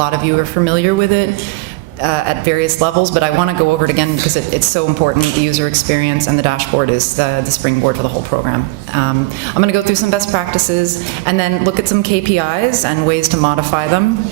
lot of you are familiar with it at various levels, but I want to go over it again because it's so important. The user experience and the dashboard is the springboard for the whole program. I'm going to go through some best practices and then look at some KPIs and ways to modify them,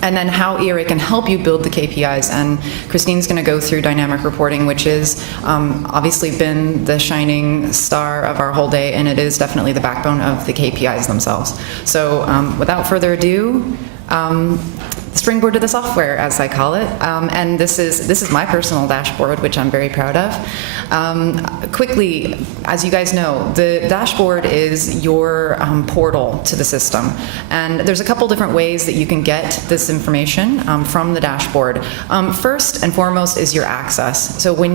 and then how ERA can help you build the KPIs. And Christine's going to go through dynamic reporting, which is obviously been the shining star of our whole day, and it is definitely the backbone of the KPIs themselves. So without further ado, springboard to the software, as I call it, and this is my personal dashboard, which I'm very proud of. Quickly, as you guys know, the dashboard is your portal to the system, and there's a couple different ways that you can get this information from the dashboard. First and foremost is your access. So when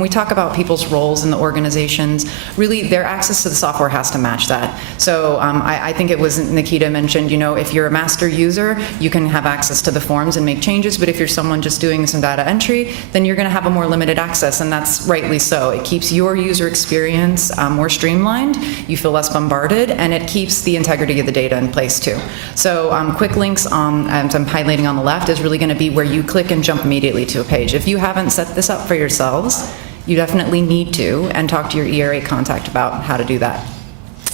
we talk about people's roles in the organizations, really their access to the software has to match that. So I think it was Nikita mentioned, if you're a master user, you can have access to the forms and make changes, but if you're someone just doing some data entry, then you're going to have a more limited access, and that's rightly so. It keeps your user experience more streamlined, you feel less bombarded, and it keeps the integrity of the data in place too. So quick links, as I'm highlighting on the left, is really going to be where you click and jump immediately to a page. If you haven't set this up for yourselves, you definitely need to, and talk to your ERA contact about how to do that.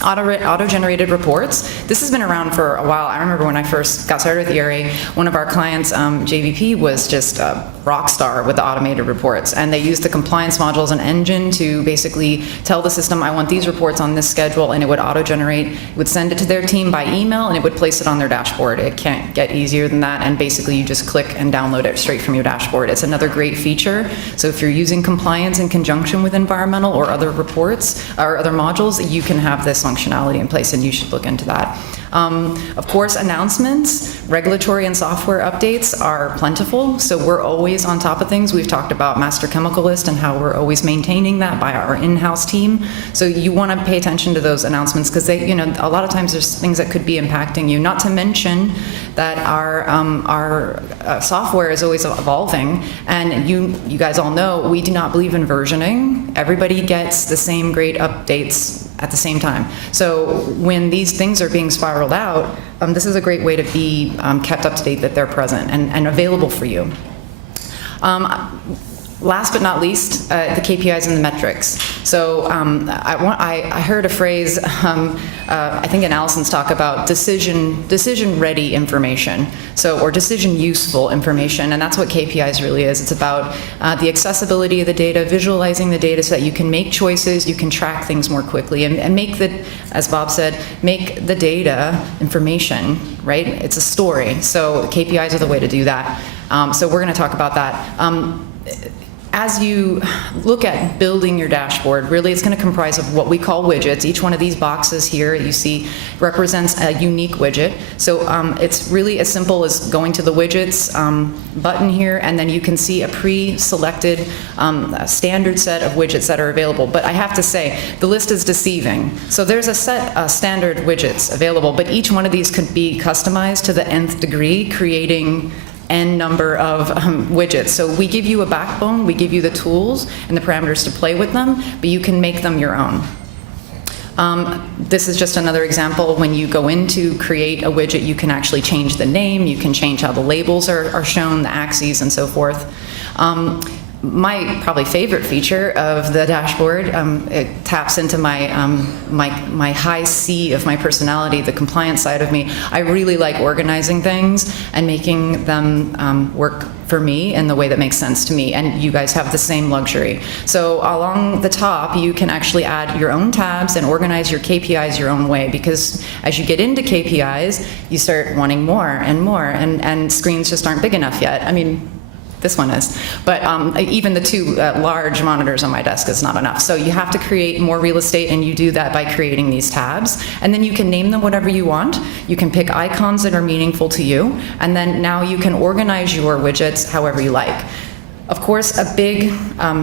Auto-generated reports. This has been around for a while. I remember when I first got started with ERA, one of our clients, JVP, was just a rock star with the automated reports, and they used the compliance module as an engine to basically tell the system, I want these reports on this schedule, and it would auto-generate, it would send it to their team by email, and it would place it on their dashboard. It can't get easier than that, and basically you just click and download it straight from your dashboard. It's another great feature. So if you're using compliance in conjunction with environmental or other reports or other modules, you can have this functionality in place, and you should look into that. Of course, announcements, regulatory and software updates are plentiful, so we're always on top of things. We've talked about master chemical list and how we're always maintaining that by our in-house team. So you want to pay attention to those announcements, because they, a lot of times there's things that could be impacting you. Not to mention that our software is always evolving, and you guys all know we do not believe in versioning. Everybody gets the same great updates at the same time. So when these things are being spiraled out, this is a great way to be kept up to date, that they're present and available for you. Last but not least, the KPIs and the metrics. So I heard a phrase, I think in Allison's talk, about decision-ready information, or decision-useful information, and that's what KPIs really is. It's about the accessibility of the data, visualizing the data so that you can make choices, you can track things more quickly, and make as Bob said, make the data information, right? It's a story, so KPIs are the way to do that. So we're going to talk about that. As you look at building your dashboard, really it's going to comprise of what we call widgets. Each one of these boxes here you see represents a unique widget. So it's really as simple as going to the widgets button here, and then you can see a pre-selected standard set of widgets that are available. But I have to say, the list is deceiving. So there's a set of standard widgets available, but each one of these could be customized to the nth degree, creating n number of widgets. So we give you a backbone, we give you the tools and the parameters to play with them, but you can make them your own. This is just another example. When you go in to create a widget, you can actually change the name, you can change how the labels are shown, the axes, and so forth. My probably favorite feature of the dashboard, it taps into my my high C of my personality, the compliance side of me. I really like organizing things and making them work for me in the way that makes sense to me, and you guys have the same luxury. So along the top, you can actually add your own tabs and organize your KPIs your own way, because as you get into KPIs, you start wanting more, and screens just aren't big enough yet. I mean, this one is, but even the two large monitors on my desk is not enough. So you have to create more real estate, and you do that by creating these tabs, and then you can name them whatever you want. You can pick icons that are meaningful to you, and then now you can organize your widgets however you like. Of course, a big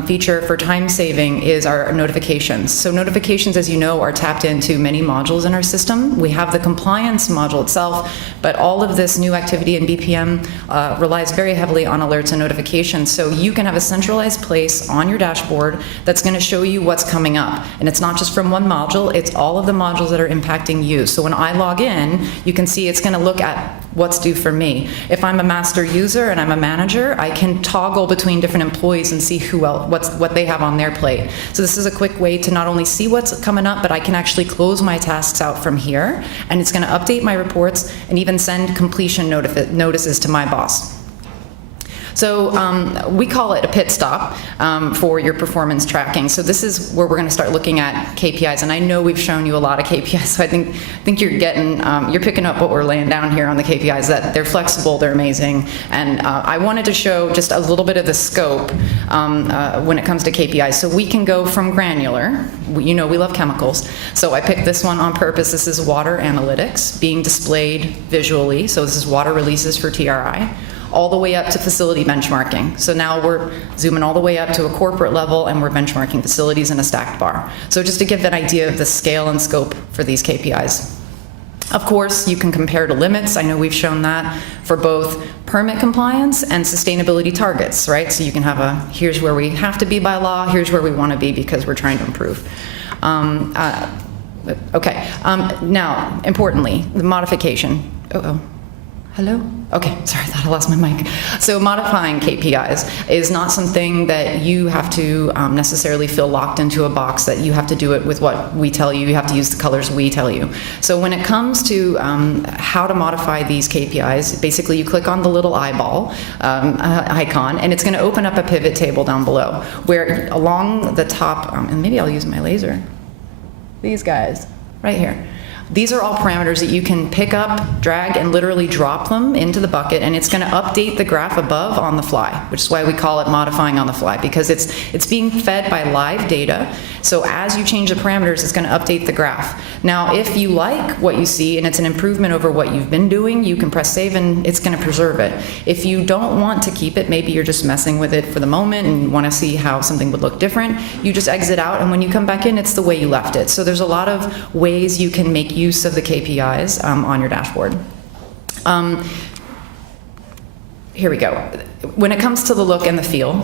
feature for time saving is our notifications. So notifications, as you know, are tapped into many modules in our system. We have the compliance module itself, but all of this new activity in BPM relies very heavily on alerts and notifications. So you can have a centralized place on your dashboard that's going to show you what's coming up. And it's not just from one module, it's all of the modules that are impacting you. So when I log in, you can see it's going to look at what's due for me. If I'm a master user and I'm a manager, I can toggle between different employees and see who else, what they have on their plate. So this is a quick way to not only see what's coming up, but I can actually close my tasks out from here, and it's going to update my reports and even send completion notices to my boss. So we call it a pit stop for your performance tracking. So this is where we're going to start looking at KPIs, and I know we've shown you a lot of KPIs, so I think you're getting, you're picking up what we're laying down here on the KPIs, that they're flexible, they're amazing, and I wanted to show just a little bit of the scope when it comes to KPIs. So we can go from granular, you know we love chemicals, so I picked this one on purpose. This is water analytics being displayed visually, so this is water releases for TRI, all the way up to facility benchmarking. So now we're zooming all the way up to a corporate level, and we're benchmarking facilities in a stacked bar. So just to give an idea of the scale and scope for these KPIs. Of course, you can compare to limits. I know we've shown that for both permit compliance and sustainability targets, right? So you can have a, here's where we have to be by law, here's where we want to be because we're trying to improve. Okay, now, importantly, the modification. Hello? Okay, sorry, I thought I lost my mic. So modifying KPIs is not something that you have to necessarily feel locked into a box, that you have to do it with what we tell you, you have to use the colors we tell you. So when it comes to how to modify these KPIs, basically you click on the little eyeball icon, and it's going to open up a pivot table down below, where along the top, and maybe I'll use my laser, these guys, right here. These are all parameters that you can pick up, drag, and literally drop them into the bucket, and it's going to update the graph above on the fly, which is why we call it modifying on the fly, because it's being fed by live data. So as you change the parameters, it's going to update the graph. Now, if you like what you see and it's an improvement over what you've been doing, you can press save and it's going to preserve it. If you don't want to keep it, maybe you're just messing with it for the moment and want to see how something would look different, you just exit out, and when you come back in, it's the way you left it. So there's a lot of ways you can make use of the KPIs on your dashboard. Here we go. When it comes to the look and the feel,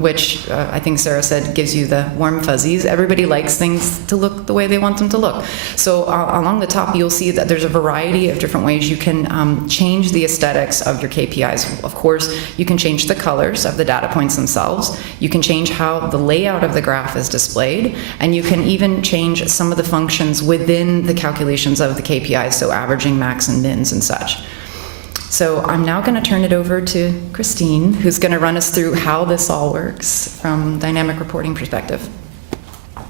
which I think Sarah said gives you the warm fuzzies, everybody likes things to look the way they want them to look. So along the top, you'll see that there's a variety of different ways you can change the aesthetics of your KPIs. Of course, you can change the colors of the data points themselves. You can change how the layout of the graph is displayed, and you can even change some of the functions within the calculations of the KPIs, so averaging, max, and mins and such. So I'm now going to turn it over to Christine, who's going to run us through how this all works from dynamic reporting perspective. All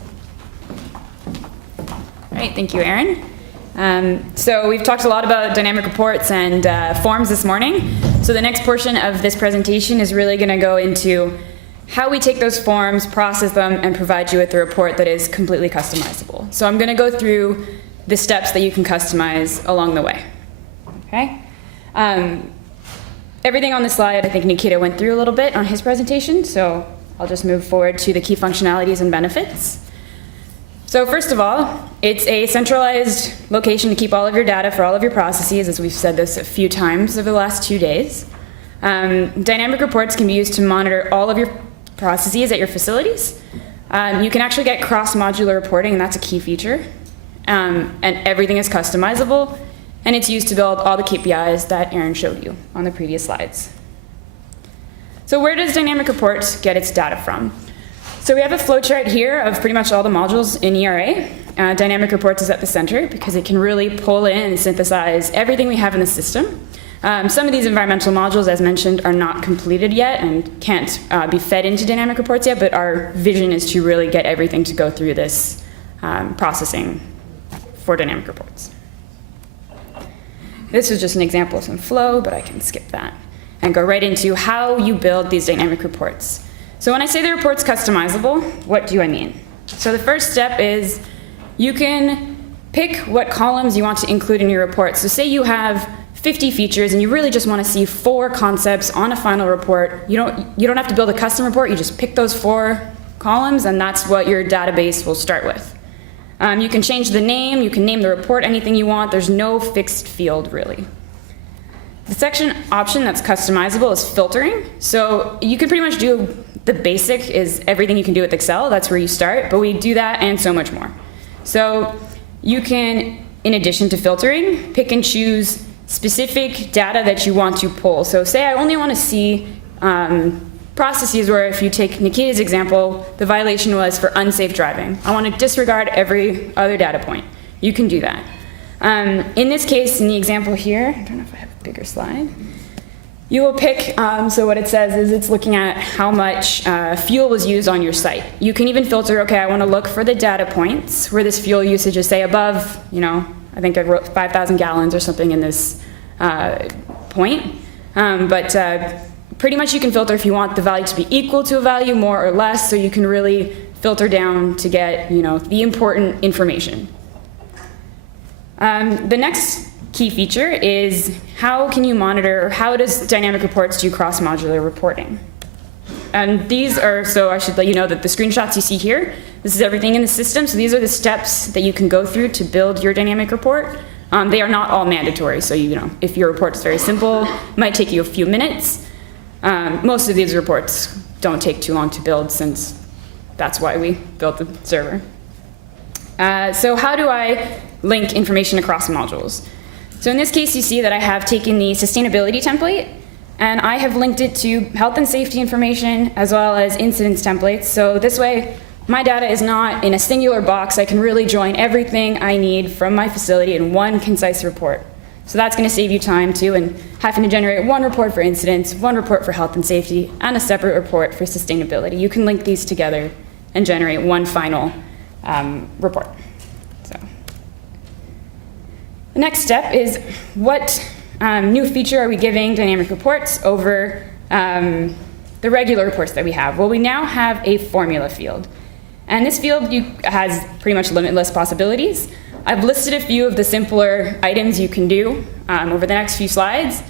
right, thank you, Erin. So we've talked a lot about dynamic reports and forms this morning. So the next portion of this presentation is really going to go into how we take those forms, process them, and provide you with a report that is completely customizable. So I'm going to go through the steps that you can customize along the way. Okay? Everything on the slide, I think Nikita went through a little bit on his presentation, so I'll just move forward to the key functionalities and benefits. So first of all, it's a centralized location to keep all of your data for all of your processes, as we've said this a few times over the last 2 days. Dynamic reports can be used to monitor all of your processes at your facilities. You can actually get cross-modular reporting, and that's a key feature. And everything is customizable. And it's used to build all the KPIs that Erin showed you on the previous slides. So where does Dynamic Reports get its data from? So we have a flowchart here of pretty much all the modules in ERA. Dynamic Reports is at the center because it can really pull in and synthesize everything we have in the system. Some of these environmental modules, as mentioned, are not completed yet and can't be fed into Dynamic Reports yet, but our vision is to really get everything to go through this processing for Dynamic Reports. This is just an example of some flow, but I can skip that and go right into how you build these dynamic reports. So when I say the report's customizable, what do I mean? So the first step is you can pick what columns you want to include in your report. So say you have 50 features and you really just want to see 4 concepts on a final report. You don't have to build a custom report, you just pick those 4 columns, and that's what your database will start with. You can change the name, you can name the report anything you want. There's no fixed field, really. The section option that's customizable is filtering. So you can pretty much do the basic is everything you can do with Excel. That's where you start, but we do that and so much more. So you can, in addition to filtering, pick and choose specific data that you want to pull. So say I only want to see processes where, if you take Nikita's example, the violation was for unsafe driving. I want to disregard every other data point. You can do that. In this case, in the example here, I don't know if I have a bigger slide. You will pick, so what it says is it's looking at how much fuel was used on your site. You can even filter, okay, I want to look for the data points where this fuel usage is, say, above, I think I wrote 5,000 gallons or something in this point. But pretty much you can filter if you want the value to be equal to a value, more or less, so you can really filter down to get, the important information. The next key feature is how can you monitor, or how does Dynamic Reports do cross-modular reporting? And these are, so I should let you know that the screenshots you see here, this is everything in the system, so these are the steps that you can go through to build your dynamic report. They are not all mandatory, so if your report is very simple, it might take you a few minutes. Most of these reports don't take too long to build, since that's why we built the server. So how do I link information across modules? So in this case, you see that I have taken the sustainability template, and I have linked it to health and safety information as well as incidents templates. So this way, my data is not in a singular box. I can really join everything I need from my facility in one concise report. So that's going to save you time too, and having to generate one report for incidents, one report for health and safety, and a separate report for sustainability. You can link these together and generate one final report. So the next step is what new feature are we giving Dynamic Reports over the regular reports that we have? Well, we now have a formula field. And this field has pretty much limitless possibilities. I've listed a few of the simpler items you can do over the next few slides,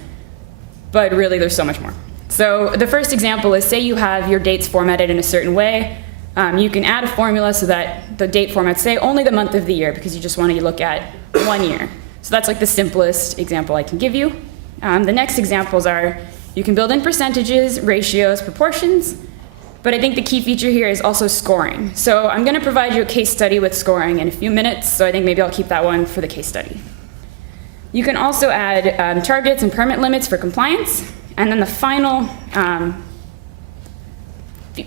but really there's so much more. So the first example is, say you have your dates formatted in a certain way. You can add a formula so that the date formats say only the month of the year, because you just want to look at 1 year. So that's like the simplest example I can give you. The next examples are, you can build in percentages, ratios, proportions, but I think the key feature here is also scoring. So I'm going to provide you a case study with scoring in a few minutes, so I think maybe I'll keep that one for the case study. You can also add targets and permit limits for compliance, and then the final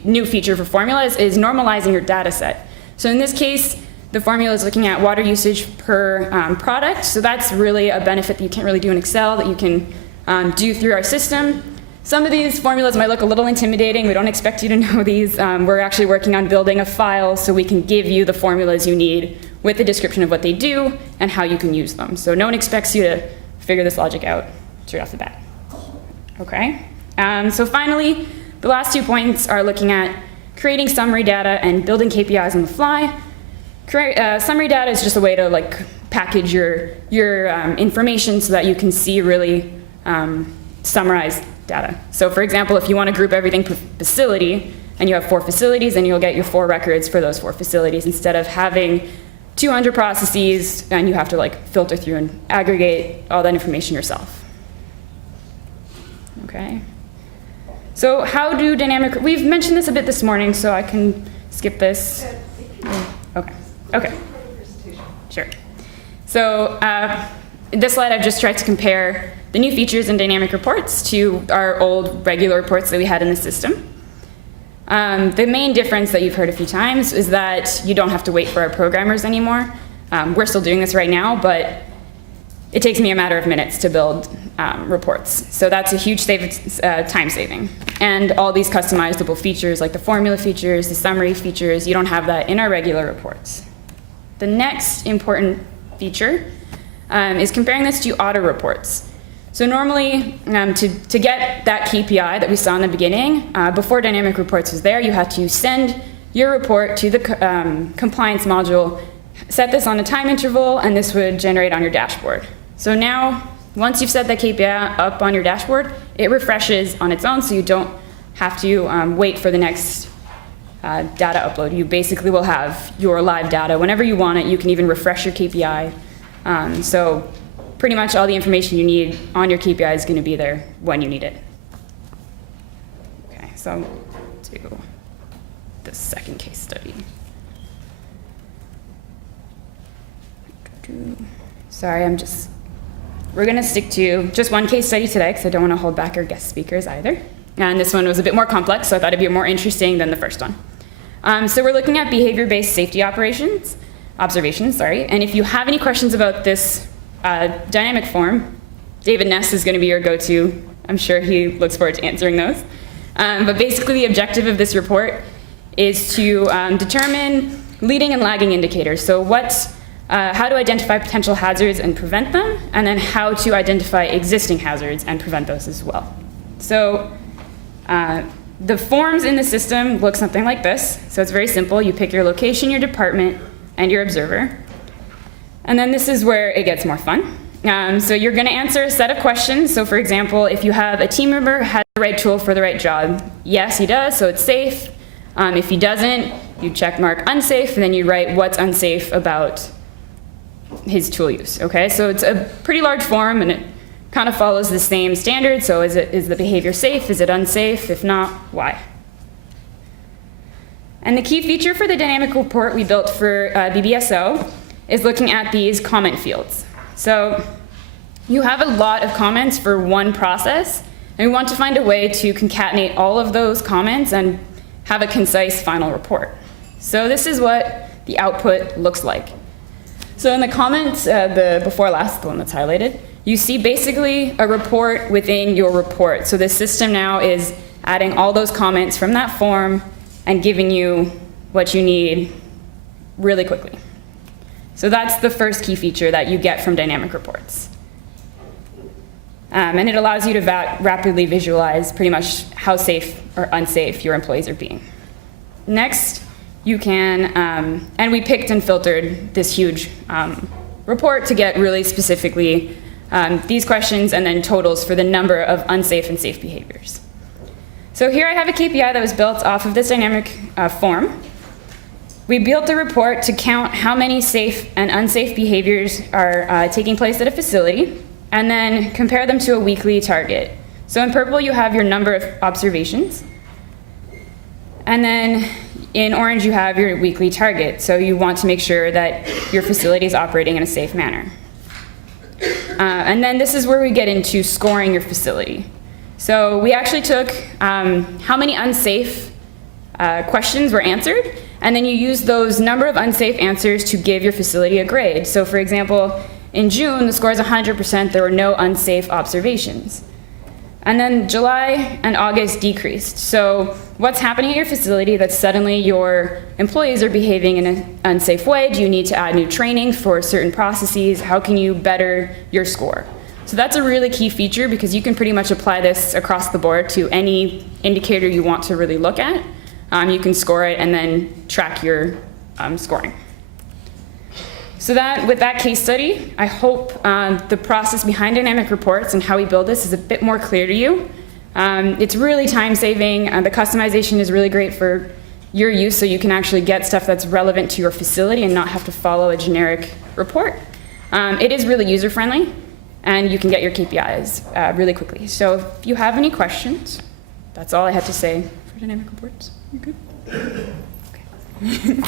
new feature for formulas is normalizing your data set. So in this case, the formula is looking at water usage per product, so that's really a benefit that you can't really do in Excel, that you can do through our system. Some of these formulas might look a little intimidating. We don't expect you to know these. We're actually working on building a file so we can give you the formulas you need with a description of what they do and how you can use them. So no one expects you to figure this logic out straight off the bat. Okay. So finally, the last 2 points are looking at creating summary data and building KPIs on the fly. Summary data is just a way to package your information so that you can see really summarized data. So for example, if you want to group everything per facility, and you have 4 facilities, then you'll get your 4 records for those 4 facilities instead of having 200 processes and you have to filter through and aggregate all that information yourself. Okay. So how do we've mentioned this a bit this morning, so I can skip this. Okay. Okay. Sure. So in this slide, I've just tried to compare the new features in Dynamic Reports to our old regular reports that we had in the system. The main difference that you've heard a few times is that you don't have to wait for our programmers anymore. We're still doing this right now, but it takes me a matter of minutes to build reports. So that's a huge time saving. And all these customizable features, like the formula features, the summary features, you don't have that in our regular reports. The next important feature is comparing this to auto reports. So normally, to get that KPI that we saw in the beginning, before Dynamic Reports was there, you had to send your report to the compliance module, set this on a time interval, and this would generate on your dashboard. So now, once you've set that KPI up on your dashboard, it refreshes on its own, so you don't have to wait for the next data upload. You basically will have your live data whenever you want it. You can even refresh your KPI. So pretty much all the information you need on your KPI is going to be there when you need it. Okay, so I'll do the second case study. Sorry, I'm just we're going to stick to just one case study today because I don't want to hold back our guest speakers either. And this one was a bit more complex, so I thought it'd be more interesting than the first one. So we're looking at behavior-based safety observations, and if you have any questions about this dynamic form, David Ness is going to be your go-to. I'm sure he looks forward to answering those. But basically the objective of this report is to determine leading and lagging indicators. So how to identify potential hazards and prevent them, and then how to identify existing hazards and prevent those as well. So the forms in the system look something like this. So it's very simple. You pick your location, your department, and your observer. And then this is where it gets more fun. So you're going to answer a set of questions. So for example, if you have a team member who has the right tool for the right job, yes, he does, so it's safe. If he doesn't, you check mark unsafe, and then you write what's unsafe about his tool use. Okay, so it's a pretty large form, and it kind of follows the same standard. So is the behavior safe? Is it unsafe? If not, why? And the key feature for the dynamic report we built for BBSO is looking at these comment fields. So you have a lot of comments for one process, and we want to find a way to concatenate all of those comments and have a concise final report. So this is what the output looks like. So in the comments, the before last, the one that's highlighted, you see basically a report within your report. So the system now is adding all those comments from that form and giving you what you need really quickly. So that's the first key feature that you get from dynamic reports. And it allows you to rapidly visualize pretty much how safe or unsafe your employees are being. Next, you can, and we picked and filtered this huge report to get really specifically these questions and then totals for the number of unsafe and safe behaviors. So here I have a KPI that was built off of this dynamic form. We built a report to count how many safe and unsafe behaviors are taking place at a facility, and then compare them to a weekly target. So in purple, you have your number of observations. And then in orange, you have your weekly target. So you want to make sure that your facility is operating in a safe manner. And then this is where we get into scoring your facility. So we actually took how many unsafe questions were answered, and then you use those number of unsafe answers to give your facility a grade. So for example, in June, the score is 100%, there were no unsafe observations. And then July and August decreased. So what's happening at your facility that suddenly your employees are behaving in an unsafe way? Do you need to add new training for certain processes? How can you better your score? So that's a really key feature because you can pretty much apply this across the board to any indicator you want to really look at. You can score it and then track your scoring. So with that case study, I hope the process behind dynamic reports and how we build this is a bit more clear to you. It's really time-saving. The customization is really great for your use, so you can actually get stuff that's relevant to your facility and not have to follow a generic report. It is really user-friendly, and you can get your KPIs really quickly. So if you have any questions, that's all I have to say for dynamic reports. You're good? Okay.